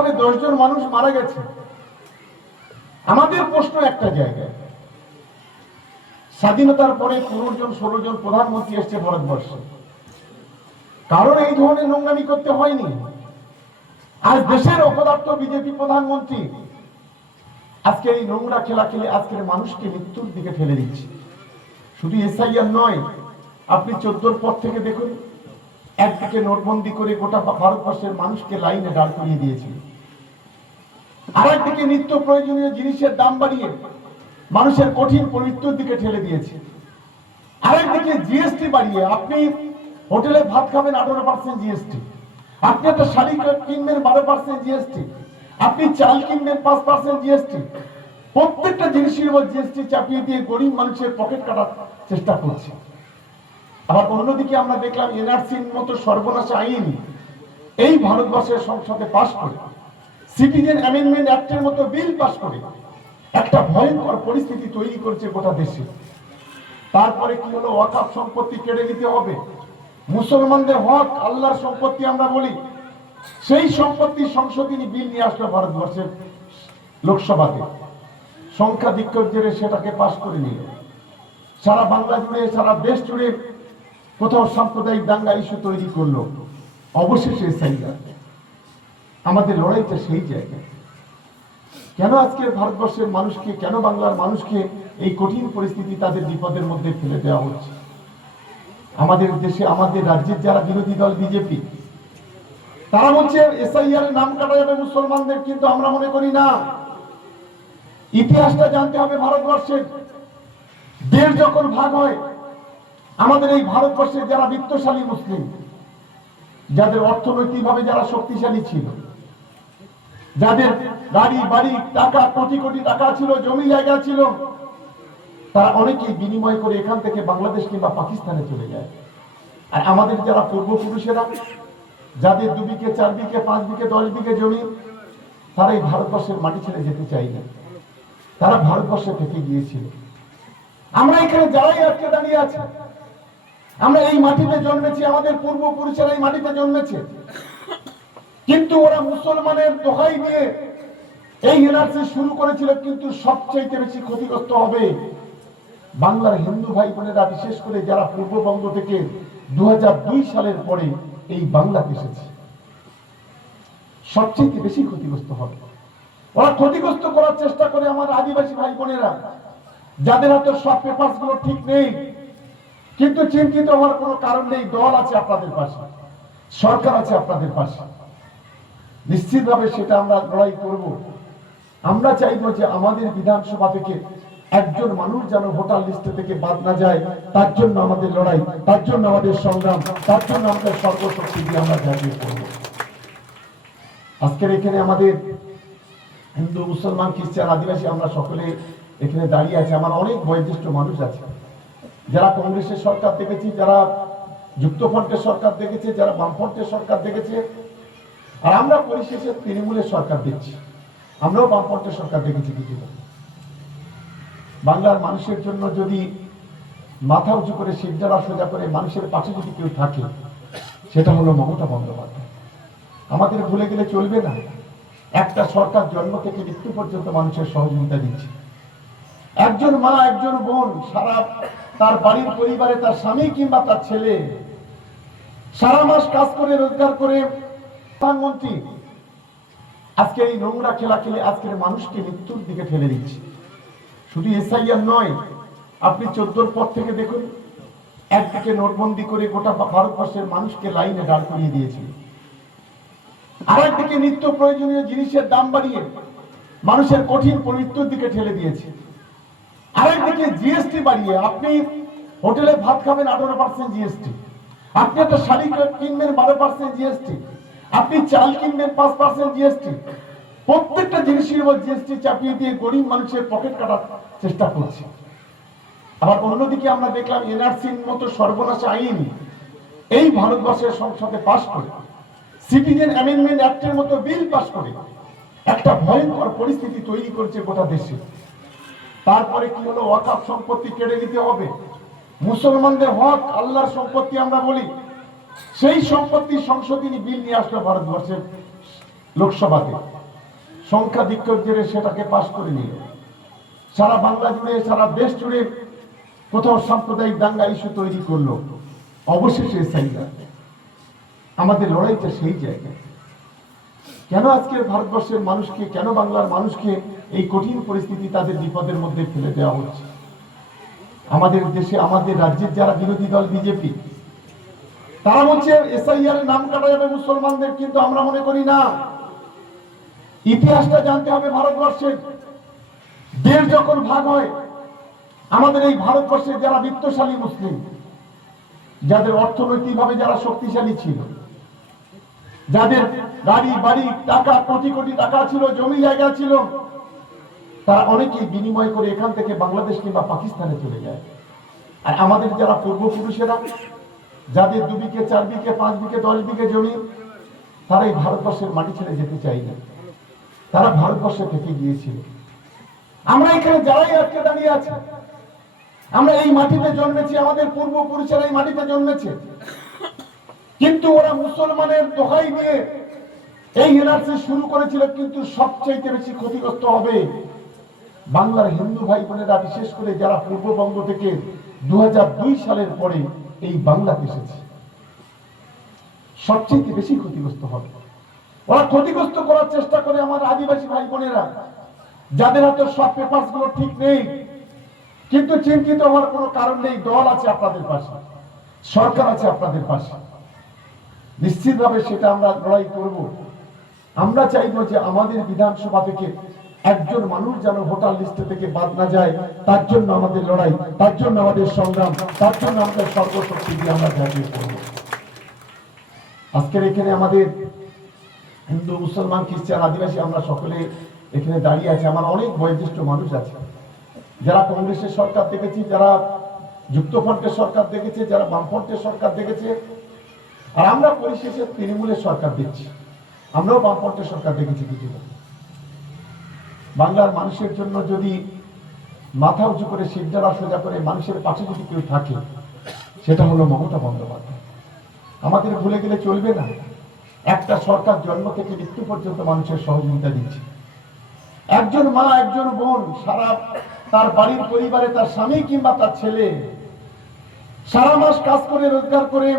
ভাবে 10 জন মানুষ মারা গেছে। আমাদের প্রশ্ন একটা জায়গায়, স্বাধীনতার পরে 15 জন 16 জন প্রধানমন্ত্রী এসছে ভারতবর্ষে, কারণ এই ধরনের নোংরামি করতে হয়নি। আজ দেশের অপদার্থ বিজেপি প্রধানমন্ত্রী আজকে এই নোংরা খেলা খেলে আজকের মানুষকে মৃত্যুর দিকে ঠেলে দিচ্ছে। শুধু এসআইআর নয়, আপনি 14 পর থেকে দেখুন, একদিকে নোটবন্দি করে গোটা ভারতবর্ষের মানুষকে লাইনে দাঁড় করিয়ে দিয়েছিল, আরেকদিকে নিত্য প্রয়োজনীয় জিনিসের দাম বাড়িয়ে মানুষের কঠিন মৃত্যুর দিকে ঠেলে দিয়েছে। আরেকদিকে জিএসটি বাড়িয়ে আপনি হোটেলে ভাত খাবেন 18% জিএসটি, আপনি একটা শাড়ি কিনবেন 12% জিএসটি, আপনি চাল কিনবেন 5% জিএসটি, প্রত্যেকটা জিনিসের উপর জিএসটি চাপিয়ে দিয়ে গরিব মানুষের পকেট কাটার চেষ্টা করছে। আবার অন্যদিকে আমরা দেখলাম এনআরসির মতো সর্বনাশা আইন এই ভারতবর্ষের সংসদে পাশ করে, সিটিজেন অ্যামেন্ডমেন্ট অ্যাক্টের মতো বিল পাশ করে একটা ভয়ঙ্কর পরিস্থিতি তৈরি করেছে গোটা দেশে। তারপরে কি হলো, ওয়াকফ সম্পত্তি কেড়ে নিতে হবে, মুসলমানদের হক আল্লাহর সম্পত্তি আমরা বলি, সেই সম্পত্তি সংশোধনী বিল নিয়ে আসলো ভারতবর্ষের লোকসভাতে, সংখ্যাধিক্যের জেরে সেটাকে পাশ করে নিল। সারা বাংলা জুড়ে সারা দেশ জুড়ে কোথাও সাম্প্রদায়িক দাঙ্গা ইস্যু তৈরি করলো। অবশেষে এসআইআর, আমাদের লড়াইটা সেই জায়গায়। কেন আজকে ভারতবর্ষের মানুষকে, কেন বাংলার মানুষকে এই কঠিন পরিস্থিতি তাদের বিপদের মধ্যে ফেলে দেওয়া হচ্ছে? আমাদের দেশে, আমাদের রাজ্যের যারা বিরোধী দল বিজেপি, তারা বলছে এসআইআর নাম কাটা যাবে মুসলমানদের, কিন্তু আমরা মনে করি না। ইতিহাসটা জানতে হবে ভারতবর্ষের। দেশ যখন ভাগ হয়, আমাদের এই ভারতবর্ষের যারা বিত্তশালী মুসলিম, যাদের অর্থনৈতিকভাবে যারা শক্তিশালী ছিল, যাদের গাড়ি বাড়ি টাকা কোটি কোটি টাকা ছিল, জমি জায়গা ছিল, তারা অনেকেই বিনিময় করে এখান থেকে বাংলাদেশ কিংবা পাকিস্তানে চলে যায়। আর আমাদের যারা পূর্বপুরুষেরা, যাদের 2 বিঘে 4 বিঘে 5 বিঘে 10 বিঘে জমি, তারা এই ভারতবর্ষের মাটি ছেড়ে যেতে চাই না, তারা ভারতবর্ষে থেকে গিয়েছিল। আমরা এখানে যারাই আজকে দাঁড়িয়ে আছি, আমরা এই মাটিতে জন্মেছি, আমাদের পূর্বপুরুষেরা এই মাটিতে জন্মেছে, কিন্তু ওরা মুসলমানের দোহাই দিয়ে এই এনআরসি শুরু করেছিল। কিন্তু সবচেয়ে বেশি ক্ষতিগ্রস্ত হবে বাংলার হিন্দু ভাই বোনেরা, বিশেষ করে যারা পূর্ববঙ্গ থেকে 2002 সালের পরে এই বাংলাতে এসেছে, সবচেয়ে বেশি ক্ষতিগ্রস্ত হবে। ওরা ক্ষতিগ্রস্ত করার চেষ্টা করে আমার আদিবাসী ভাই বোনেরা, যাদের হাতে সব পেপারস গুলো ঠিক নেই। কিন্তু চিন্তিত হওয়ার কোনো কারণ নেই, দল আছে আপনাদের পাশে, সরকার আছে আপনাদের পাশে, নিশ্চিতভাবে সেটা আমরা লড়াই করব। আমরা চাইবো যে আমাদের বিধানসভা থেকে একজন মানুষ যেন ভোটার লিস্টে থেকে বাদ না যায়, তার জন্য আমাদের লড়াই, তার জন্য আমাদের সংগ্রাম, তার জন্য আমাদের সর্বশক্তি দিয়ে আমরা ঝাঁপিয়ে পড়ব। আজকের এখানে আমাদের হিন্দু, মুসলমান, খ্রিস্টান, আদিবাসী আমরা সকলে এখানে দাঁড়িয়ে আছে। আমার অনেক বয়োজ্যেষ্ঠ মানুষ আছে, যারা কংগ্রেসের সরকার দেখেছি, যারা যুক্তফ্রন্টের সরকার দেখেছে, যারা বামফ্রন্টের সরকার দেখেছে, আর আমরা পরিশেষে তৃণমূলের সরকার দেখছি। আমরাও বামফ্রন্টের সরকার দেখেছি কিছু। বাংলার মানুষের জন্য যদি মাথা উঁচু করে, শিরদাঁড়া সোজা করে মানুষের পাশে যদি কেউ থাকে, সেটা হলো মমতা বন্দ্যোপাধ্যায়। আমাদের ভুলে গেলে চলবে না। একটা সরকার জন্ম থেকে মৃত্যু পর্যন্ত মানুষের সহযোগিতা দিচ্ছে। একজন মা, একজন বোন সারা তার বাড়ির পরিবারে, তার স্বামী কিংবা তার ছেলে সারা মাস কাজ করে রোজগার করে, প্রধানমন্ত্রী আজকে এই নোংরা খেলা খেলে আজকের মানুষকে মৃত্যুর দিকে ঠেলে দিচ্ছে। শুধু এসআইআর নয়, আপনি 14 পর থেকে দেখুন, একদিকে নোটবন্দি করে গোটা ভারতবর্ষের মানুষকে লাইনে দাঁড় করিয়ে দিয়েছিল, আরেকদিকে নিত্য প্রয়োজনীয় জিনিসের দাম বাড়িয়ে মানুষের কঠিন মৃত্যুর দিকে ঠেলে দিয়েছে। আরেকদিকে জিএসটি বাড়িয়ে আপনি হোটেলে ভাত খাবেন 18% জিএসটি, আপনি একটা শাড়ি কিনবেন 12% জিএসটি, আপনি চাল কিনবেন 5% জিএসটি, প্রত্যেকটা জিনিসের উপর জিএসটি চাপিয়ে দিয়ে গরিব মানুষের পকেট কাটার চেষ্টা করছে। আবার অন্যদিকে আমরা দেখলাম এনআরসির মতো সর্বনাশা আইন এই ভারতবর্ষের সংসদে পাশ করে, সিটিজেন অ্যামেন্ডমেন্ট অ্যাক্টের মতো বিল পাশ করে একটা ভয়ঙ্কর পরিস্থিতি তৈরি করেছে গোটা দেশে। তারপরে কি হলো, ওয়াকফ সম্পত্তি কেড়ে নিতে হবে, মুসলমানদের হক আল্লাহর সম্পত্তি আমরা বলি, সেই সম্পত্তি সংশোধনী বিল নিয়ে আসলো ভারতবর্ষের লোকসভাতে সংখ্যাধিক্যের জেরে সেটাকে পাশ করে নিল। সারা বাংলা জুড়ে, সারা দেশ জুড়ে কোথাও সাম্প্রদায়িক দাঙ্গা ইস্যু তৈরি করলো। অবশেষে এসআইআর। আমাদের লড়াইটা সেই জায়গায়। কেন আজকের ভারতবর্ষের মানুষকে, কেন বাংলার মানুষকে এই কঠিন পরিস্থিতি, তাদের বিপদের মধ্যে ফেলে দেওয়া হচ্ছে? আমাদের দেশে, আমাদের রাজ্যের যারা বিরোধী দল বিজেপি, তারা বলছে এসআইআর এর নাম কাটা যাবে মুসলমানদের, কিন্তু আমরা মনে করি না। ইতিহাসটা জানতে হবে ভারতবর্ষের। দেশ যখন ভাগ হয়, আমাদের এই ভারতবর্ষের যারা বিত্তশালী মুসলিম, যাদের অর্থনৈতিকভাবে যারা শক্তিশালী ছিল, যাদের গাড়ি বাড়ি টাকা কোটি কোটি টাকা ছিল, জমি জায়গা ছিল, তারা অনেকেই বিনিময় করে এখান থেকে বাংলাদেশ কিংবা পাকিস্তানে চলে যায়। আর আমাদের যারা পূর্বপুরুষেরা, যাদের 2 বিঘে 4 বিঘে 5 বিঘে 10 বিঘে জমি, তারা এই ভারতবর্ষের মাটি ছেড়ে যেতে চাই না, তারা ভারতবর্ষে থেকে গিয়েছিল। আমরা এখানে যারাই আজকে দাঁড়িয়ে আছি, আমরা এই মাটিতে জন্মেছি, আমাদের পূর্বপুরুষেরা এই মাটিতে জন্মেছে, কিন্তু ওরা মুসলমানের দোহাই দিয়ে এই এনআরসি শুরু করেছিল। কিন্তু সবচেয়ে বেশি ক্ষতিগ্রস্ত হবে বাংলার হিন্দু ভাই বোনেরা, বিশেষ করে যারা পূর্ববঙ্গ থেকে 2002 সালের পরে এই বাংলাতে এসেছে, সবচেয়ে বেশি ক্ষতিগ্রস্ত হবে। ওরা ক্ষতিগ্রস্ত করার চেষ্টা করে আমার আদিবাসী ভাই বোনেরা, যাদের হাতে সব পেপারস গুলো ঠিক নেই। কিন্তু চিন্তিত হওয়ার কোনো কারণ নেই, দল আছে আপনাদের পাশে, সরকার আছে আপনাদের পাশে। নিশ্চিতভাবে সেটা আমরা লড়াই করব। আমরা চাইবো যে আমাদের বিধানসভা থেকে একজন মানুষ যেন ভোটার লিস্ট থেকে বাদ না যায়, তার জন্য আমাদের লড়াই, তার জন্য আমাদের সংগ্রাম, তার জন্য আমাদের সর্বশক্তি দিয়ে আমরা জাগিয়ে করব। আজকের এখানে আমাদের হিন্দু, মুসলমান, খ্রিস্টান, আদিবাসী, আমরা সকলে এখানে দাঁড়িয়ে আছি। আমার অনেক বয়োজ্যেষ্ঠ মানুষ আছে, যারা কংগ্রেসের সরকার দেখেছি, যারা যুক্তফ্রন্টের সরকার দেখেছে, যারা বামফ্রন্টের সরকার দেখেছে, আর আমরা পরিশেষে তৃণমূলের সরকার দেখছি। আমরাও বামফ্রন্টের সরকার দেখেছি কিছু। বাংলার মানুষের জন্য যদি মাথা উঁচু করে, শিরদাঁড়া সোজা করে মানুষের পাশে যদি কেউ থাকে, সেটা হলো মমতা বন্দ্যোপাধ্যায়। আমাদের ভুলে গেলে চলবে না। একটা সরকার জন্ম থেকে মৃত্যু পর্যন্ত মানুষের সহযোগিতা দিচ্ছে। একজন মা, একজন বোন সারা তার বাড়ির পরিবারে, তার স্বামী কিংবা তার ছেলে সারা মাস কাজ করে রোজগার করে